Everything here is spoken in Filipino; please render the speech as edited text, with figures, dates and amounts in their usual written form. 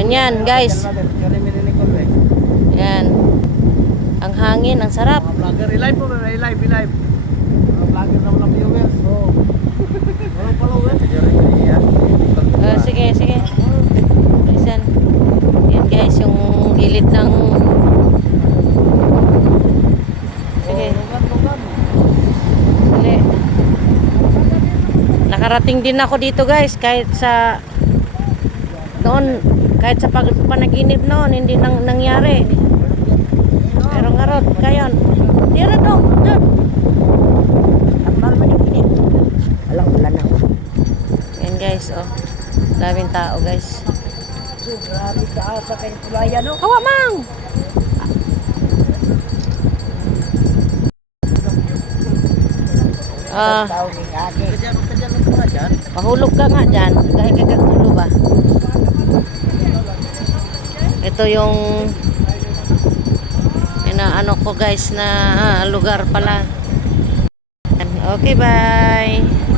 Ganyan guys. Yan. Ang hangin, ang sarap. Vlogger, i-live po, i-live. Vlogger naman ang viewers. Walang followers. Sige. Listen. Yan guys, yung gilid ng... Sige. Dali. Nakarating din ako dito guys, kahit sa... Noon, kahit sa panaginip noon, hindi nangyari. Pero ngarot, kayon. Dito to, dyan. Tambal maniginip. Wala na. Yan guys, oh. Daming tao guys. So, grabe ka sa kayo tulaya, no? Hawa mang! Tao ni ate. Pahulog ka nga dyan. Kahit kagagulo ba? Ito yung ano ko guys na lugar pala. Okay, bye!